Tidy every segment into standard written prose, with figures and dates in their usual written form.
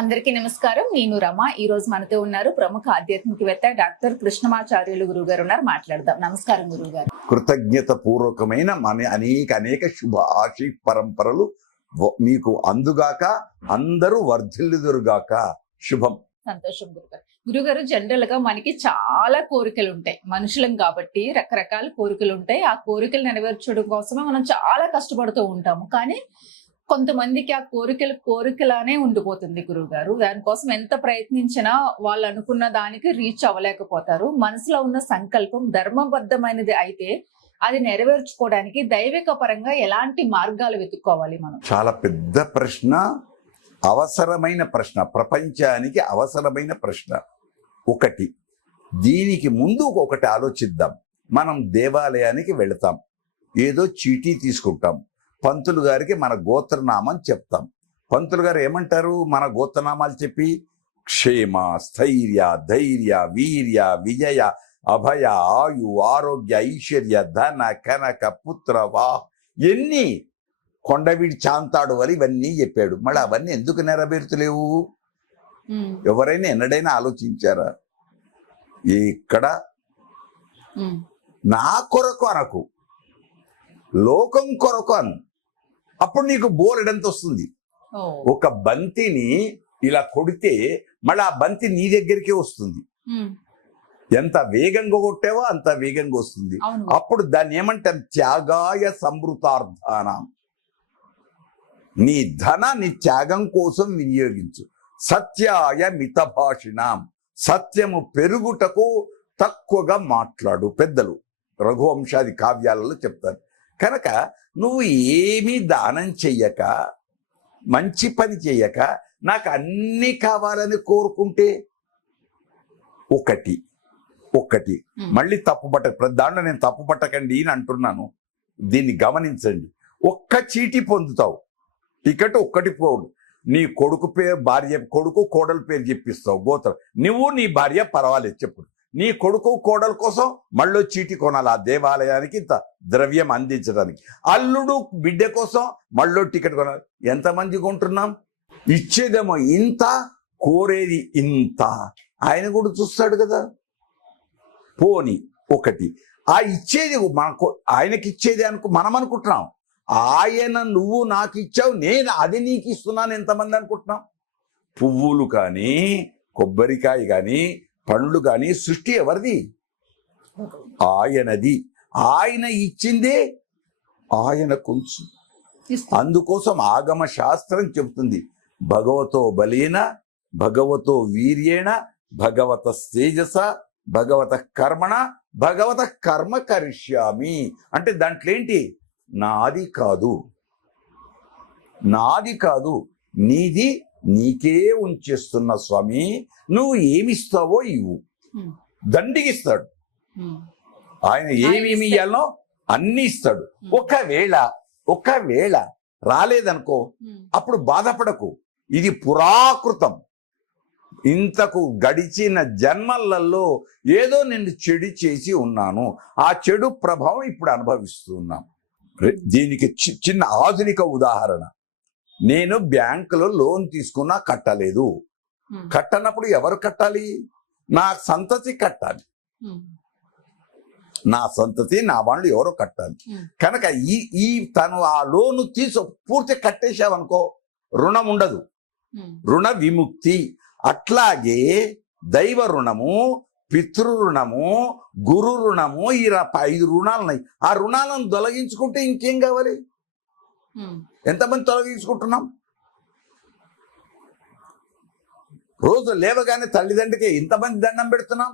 అందరికీ నమస్కారం. నేను రమ. ఈ రోజు మనతో ఉన్నారు ప్రముఖ ఆధ్యాత్మికవేత్త డాక్టర్ కృష్ణమాచార్యులు గురువు గారు ఉన్నారు. మాట్లాడదాం. నమస్కారం గురువు గారు. కృతజ్ఞత పూర్వకమైన మన అనేక శుభ ఆశీ పరంపరలు మీకు అందుగాక, అందరూ వర్ధిల్లుదురుగాక. శుభం. సంతోషం గురుగారు. గురుగారు, జనరల్ గా మనకి చాలా కోరికలు ఉంటాయి. మనుషులం కాబట్టి రకరకాల కోరికలు ఉంటాయి. ఆ కోరికలు నెరవేర్చడం కోసమే మనం చాలా కష్టపడుతూ ఉంటాము. కానీ కొంతమందికి ఆ కోరికలానే ఉండిపోతుంది గురువు గారు. దానికోసం ఎంత ప్రయత్నించినా వాళ్ళు అనుకున్న దానికి రీచ్ అవ్వలేకపోతారు. మనసులో ఉన్న సంకల్పం ధర్మబద్ధమైనది అయితే అది నెరవేర్చుకోవడానికి దైవిక పరంగా ఎలాంటి మార్గాలు వెతుక్కోవాలి మనం? చాలా పెద్ద ప్రశ్న, అవసరమైన ప్రశ్న, ప్రపంచానికి అవసరమైన ప్రశ్న. ఒకటి, దీనికి ముందు ఒకటి ఆలోచిద్దాం. మనం దేవాలయానికి వెళతాం, ఏదో చీటీ తీసుకుంటాం, పంతులు గారికి మన గోత్రనామం చెప్తాం. పంతులు గారు ఏమంటారు? మన గోత్రనామాలు చెప్పి క్షేమ, స్థైర్య, ధైర్య, వీర్య, విజయ, అభయ, ఆయు, ఆరోగ్య, ఐశ్వర్య, ధన, కనక, పుత్ర, వా, ఎన్ని కొండవీడి చాంతాడు వరి ఇవన్నీ చెప్పాడు. మళ్ళీ అవన్నీ ఎందుకు నెరవేర్చలేవు? ఎవరైనా ఎన్నడైనా ఆలోచించారా? ఇక్కడ నా కొరకు అనకు, లోకం కొరకు అను. అప్పుడు నీకు బోలెడంత వస్తుంది. ఒక బంతిని ఇలా కొడితే మళ్ళీ ఆ బంతి నీ దగ్గరికే వస్తుంది. ఎంత వేగంగా కొట్టావో అంత వేగంగా వస్తుంది. అప్పుడు దాన్ని ఏమంటారు? త్యాగాయ సంవృతార్థానం. నీ ధనాన్ని త్యాగం కోసం వినియోగించు. సత్యాయ మితభాషిణాం. సత్యము పెరుగుటకు తక్కువగా మాట్లాడు. పెద్దలు రఘువంశాది కావ్యాలలో చెప్తారు. కనుక నువ్వు ఏమీ దానం చెయ్యక, మంచి పని చెయ్యక, నాకు అన్నీ కావాలని కోరుకుంటే ఒకటి మళ్ళీ తప్పుపట్ట దాంట్లో నేను తప్పు పట్టకండి అని అంటున్నాను. దీన్ని గమనించండి. ఒక్క చీటీ పొందుతావు, టికెట్ ఒక్కటి పోడు. నీ కొడుకు పేరు, భార్య కొడుకు కోడల పేరు చెప్పిస్తావు గోత్రం. నువ్వు నీ భార్య పర్వాలేదు చెప్పు. నీ కొడుకు కోడల కోసం మళ్ళీ చీటీ కొనాలి ఆ దేవాలయానికి ఇంత ద్రవ్యం అందించడానికి. అల్లుడు బిడ్డ కోసం మళ్ళీ టికెట్ కొనాలి. ఎంతమంది కొంటున్నాం? ఇచ్చేదేమో ఇంత, కోరేది ఇంత. ఆయన కూడా చూస్తాడు కదా. పోని ఒకటి, ఆ ఇచ్చేది మనకు, ఆయనకి ఇచ్చేది మనం అనుకుంటున్నాం. ఆయన నువ్వు నాకు ఇచ్చావు, నేను అది నీకు ఇస్తున్నాను ఎంతమంది అనుకుంటున్నాం? పువ్వులు కానీ, కొబ్బరికాయ కానీ, పండ్లు కానీ సృష్టి ఎవరిది? ఆయనది. ఆయన ఇచ్చిందే ఆయన కొంచెం. అందుకోసం ఆగమ శాస్త్రం చెబుతుంది, భగవతో బలేన, భగవతో వీర్యేణ, భగవత తేజస, భగవత కర్మణ, భగవత కర్మ కరిష్యామి. అంటే దాంట్లో ఏంటి? నాది కాదు, నీది నీకే ఉంచేస్తున్న స్వామి. నువ్వు ఏమిస్తావో ఇవ్వు. దండిగిస్తాడు ఆయన. ఏమేమి ఇయ్యాలనో అన్ని ఇస్తాడు. ఒకవేళ రాలేదనుకో, అప్పుడు బాధపడకు. ఇది పురాకృతం. ఇంతకు గడిచిన జన్మలలో ఏదో నిన్ను చెడు చేసి ఉన్నాను, ఆ చెడు ప్రభావం ఇప్పుడు అనుభవిస్తున్నాం. దీనికి చిన్న ఆధునిక ఉదాహరణ. నేను బ్యాంకులో లోన్ తీసుకున్నా కట్టలేదు. కట్టనప్పుడు ఎవరు కట్టాలి? నా సంతతి కట్టాలి. నా సంతతి, నా వాళ్ళు ఎవరో కట్టాలి. కనుక ఈ తను ఆ లోను పూర్తి కట్టేశావనుకో, రుణం ఉండదు, రుణ విముక్తి. అట్లాగే దైవ రుణము, పితృ రుణము, గురు రుణము, ఈ 5 రుణాలు ఉన్నాయి. ఆ రుణాలను తొలగించుకుంటే ఇంకేం కావాలి? ఎంతమంది తొలగించుకుంటున్నాం? రోజు లేవగానే తల్లిదండ్రికి ఇంతమంది దండం పెడుతున్నాం.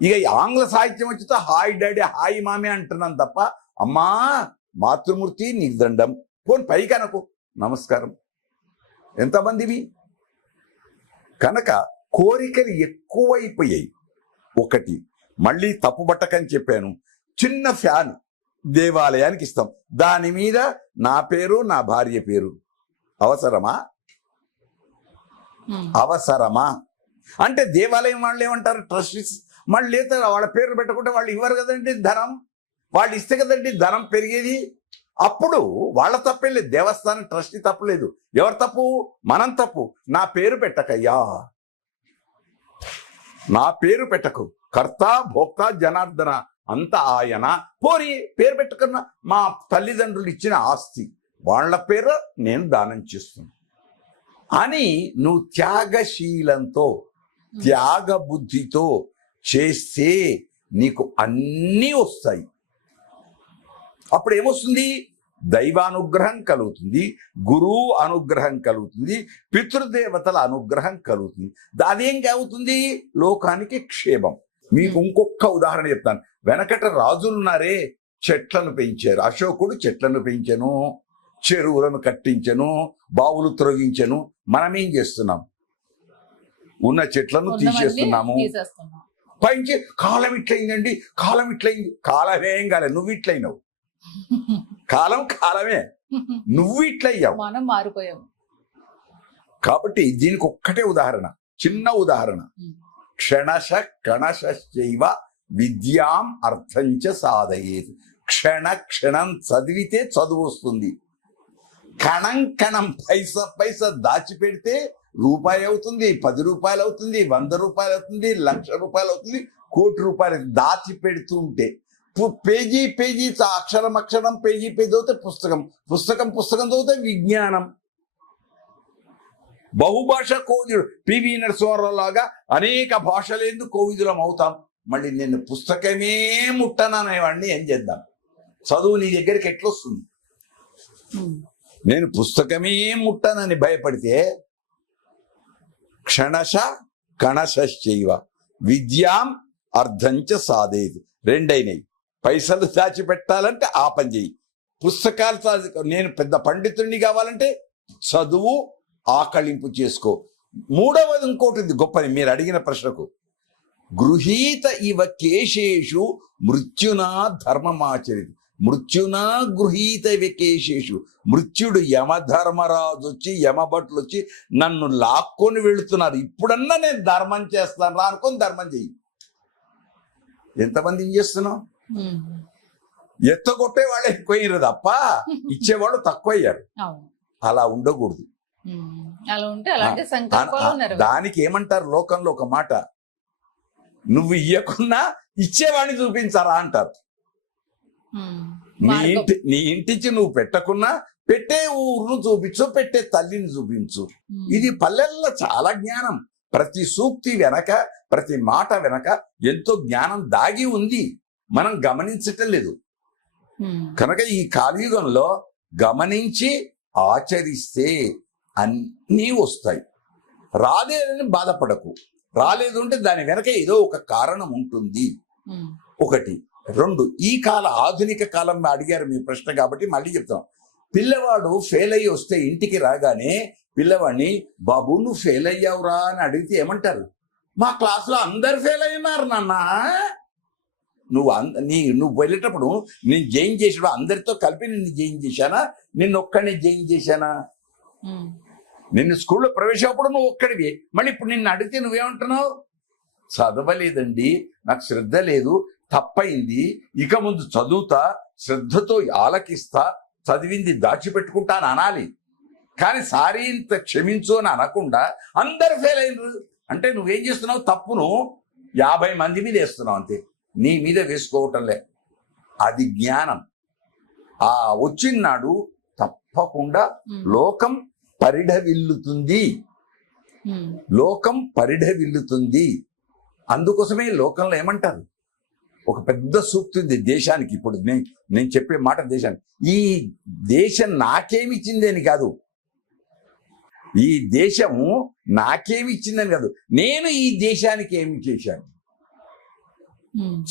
ఇక ఆంగ్ల సాహిత్యం వచ్చితే హాయ్ డాడీ, హాయ్ మామే అంటున్నాం తప్ప, అమ్మా మాతృమూర్తి నీకు దండం, పోని పైకి అనకు నమస్కారం. ఎంతమందివి? కనుక కోరికలు ఎక్కువైపోయాయి. ఒకటి, మళ్ళీ తప్పుబట్టకని చెప్పాను. చిన్న ఫ్యాన్ దేవాలయానికి ఇస్తాం, దాని మీద నా పేరు, నా భార్య పేరు. అవసరమా? అంటే దేవాలయం వాళ్ళు ఏమంటారు? ట్రస్టీస్. మళ్ళీ లేదా వాళ్ళ పేర్లు పెట్టకుంటే వాళ్ళు ఇవ్వరు కదండి ధనం. వాళ్ళు ఇస్తే కదండి ధనం పెరిగేది. అప్పుడు వాళ్ళ తప్పే లేదు, దేవస్థానం ట్రస్టీ తప్పులేదు. ఎవరు తప్పు? మనం తప్పు. నా పేరు పెట్టకయ్యా, నా పేరు పెట్టకు, కర్త భోక్త జనార్దన అంత ఆయన. పోరి పేరు పెట్టుకున్నా, మా తల్లిదండ్రులు ఇచ్చిన ఆస్తి వాళ్ళ పేరు నేను దానం చేస్తున్నా అని నువ్వు త్యాగశీలంతో త్యాగ బుద్ధితో చేస్తే నీకు అన్నీ వస్తాయి. అప్పుడు ఏమొస్తుంది? దైవానుగ్రహం కలుగుతుంది, గురువు అనుగ్రహం కలుగుతుంది, పితృదేవతల అనుగ్రహం కలుగుతుంది. అదేం కలుగుతుంది? లోకానికి క్షేమం. మీకు ఇంకొక ఉదాహరణ చెప్తాను. వెనకట రాజులున్నారే, చెట్లను పెంచారు. అశోకుడు చెట్లను పెంచెను, చెరువులను కట్టించెను, బావులు త్రొగించెను. మనం ఏం చేస్తున్నాం? ఉన్న చెట్లను తీసేస్తున్నాము. పైంచి కాలం ఇట్లయిందండి, కాలం ఇట్లయింది. కాలమేం కాలే, నువ్వు ఇట్లయినావు. కాలమే, నువ్వు ఇట్లయ్యావు, మనం మారిపోయాము. కాబట్టి దీనికి ఒక్కటే ఉదాహరణ, చిన్న ఉదాహరణ. క్షణశ కణశైవ విద్యాం అర్థంచ సాధయేత్. క్షణం చదివితే చదువు వస్తుంది. కణం పైస దాచిపెడితే రూపాయి అవుతుంది, 10 రూపాయలు అవుతుంది, 100 రూపాయలు అవుతుంది, 1,00,000 రూపాయలు అవుతుంది, 1,00,00,000 రూపాయలు దాచిపెడుతూ ఉంటే పేజీ అక్షరం పేజీ చదివితే పుస్తకం చదివితే విజ్ఞానం. బహుభాష కోవిదుడు పివి నరసింహారావు లాగా అనేక భాషలేందు కోవిదులం అవుతాం. మళ్ళీ నేను పుస్తకమే ముట్టననేవాడిని ఏం చేద్దాం? చదువు నీ దగ్గరికి ఎట్లొస్తుంది? నేను పుస్తకమే ముట్టనని భయపడితే క్షణశ కణశైవ విద్యాం అర్థంచ సాధేది. రెండైనవి. పైసలు దాచిపెట్టాలంటే ఆ పని చెయ్యి. పుస్తకాలు నేను పెద్ద పండితుడిని కావాలంటే చదువు ఆకళింపు చేసుకో. మూడవది ఇంకోటి గొప్పది మీరు అడిగిన ప్రశ్నకు. గృహీత ఇవ కేశేషు మృత్యునా ధర్మమాచరితి. మృత్యునా గృహీత ఇవ కేశేషు. మృత్యుడు యమధర్మరాజు వచ్చి యమభట్లు వచ్చి నన్ను లాక్కొని వెళుతున్నారు, ఇప్పుడన్నా నేను ధర్మం చేస్తాను రా అనుకొని ధర్మం చెయ్యి. ఎంతమంది ఏం చేస్తున్నావు? ఎత్తగొట్టే వాళ్ళు ఎక్కువయ్యారు తప్ప ఇచ్చేవాళ్ళు తక్కువ అయ్యారు. అలా ఉండకూడదు. దానికి ఏమంటారు లోకంలో ఒక మాట, నువ్వు ఇయ్యకున్నా ఇచ్చేవాడిని చూపించారా అంటారు. నీ ఇంటికి నువ్వు పెట్టకున్నా పెట్టే ఊరును చూపించు, పెట్టే తల్లిని చూపించు. ఇది పల్లెల్లో చాలా జ్ఞానం. ప్రతి సూక్తి వెనక, ప్రతి మాట వెనక ఎంతో జ్ఞానం దాగి ఉంది, మనం గమనించటం లేదు. కనుక ఈ కలియుగంలో గమనించి ఆచరిస్తే అన్నీ వస్తాయి. రాలేదని బాధపడకు. రాలేదు అంటే దాని వెనక ఏదో ఒక కారణం ఉంటుంది. ఒకటి. రెండు, ఈ ఆధునిక కాలం అడిగారు మీ ప్రశ్న కాబట్టి మళ్ళీ చెప్తాం. పిల్లవాడు ఫెయిల్ అయ్యి వస్తే ఇంటికి రాగానే పిల్లవాడిని, బాబు నువ్వు ఫెయిల్ అయ్యావురా అని అడిగితే ఏమంటారు? మా క్లాసులో అందరు ఫెయిల్ అయినారు నాన్న. నువ్వు వెళ్ళేటప్పుడు నేను జైన్ చేసాడు, అందరితో కలిపి నిన్ను జైన్ చేశానా, నిన్ను ఒక్కడిని జైన్ చేశానా? నిన్ను స్కూల్లో ప్రవేశించినప్పుడు నువ్వు ఒక్కడివి, మళ్ళీ ఇప్పుడు నిన్ను అడిగితే నువ్వేమంటున్నావు? చదవలేదండి, నాకు శ్రద్ధ లేదు, తప్పైంది, ఇక ముందు చదువుతా, శ్రద్ధతో ఆలకిస్తా, చదివింది దాచిపెట్టుకుంటా అని అనాలి. కానీ సారీ ఇంత క్షమించు అని అనకుండా అందరు ఫెయిల్ అయినరు అంటే నువ్వేం చేస్తున్నావు? తప్పును 50 మంది మీద వేస్తున్నావు, అంతే, నీ మీద వేసుకోవటంలే. అది జ్ఞానం. ఆ వచ్చినాడు తప్పకుండా లోకం పరిఢవిల్లుతుంది, లోకం పరిఢవిల్లుతుంది. అందుకోసమే లోకంలో ఏమంటారు, ఒక పెద్ద సూక్తి ఉంది దేశానికి. ఇప్పుడు నేను చెప్పే మాట దేశానికి, ఈ దేశం నాకేమిచ్చిందని కాదు, ఈ దేశము నాకేమిచ్చిందని కాదు, నేను ఈ దేశానికి ఏమి చేశాను.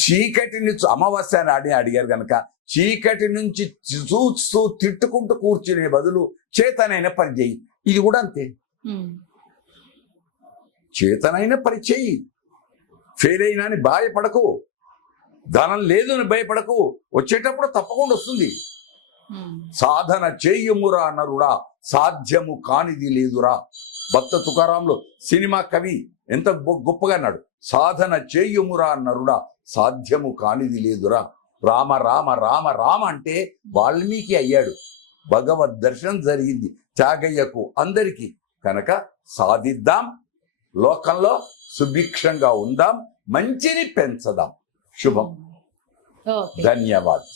చీకటి నుంచి అమావాస్య అని అడిగారు కనుక, చీకటి నుంచి చూస్తూ తిట్టుకుంటూ కూర్చునే బదులు చేతనైన పని చేయి. ఇది కూడా అంతే, చేతనైన పని చేయి. ఫెయిల్ అయినా అని భయపడకు, ధనం లేదు అని భయపడకు, వచ్చేటప్పుడు తప్పకుండా వస్తుంది. సాధన చేయుమురా నరుడా, సాధ్యము కానిది లేదురా. భక్త తుకారాంలో సినిమా కవి ఎంత గొప్పగా అన్నాడు, సాధన చేయుమురా నరుడా, సాధ్యము కానిది లేదురా. రామ రామ రామ రామ అంటే వాల్మీకి అయ్యాడు. భగవద్ దర్శనం జరిగింది త్యాగయ్యకు, అందరికీ. కనుక సాధిద్దాం, లోకంలో సుభిక్షంగా ఉందాం, మంచిని పెంచదాం. శుభం. ఓకే. ధన్యవాదాలు.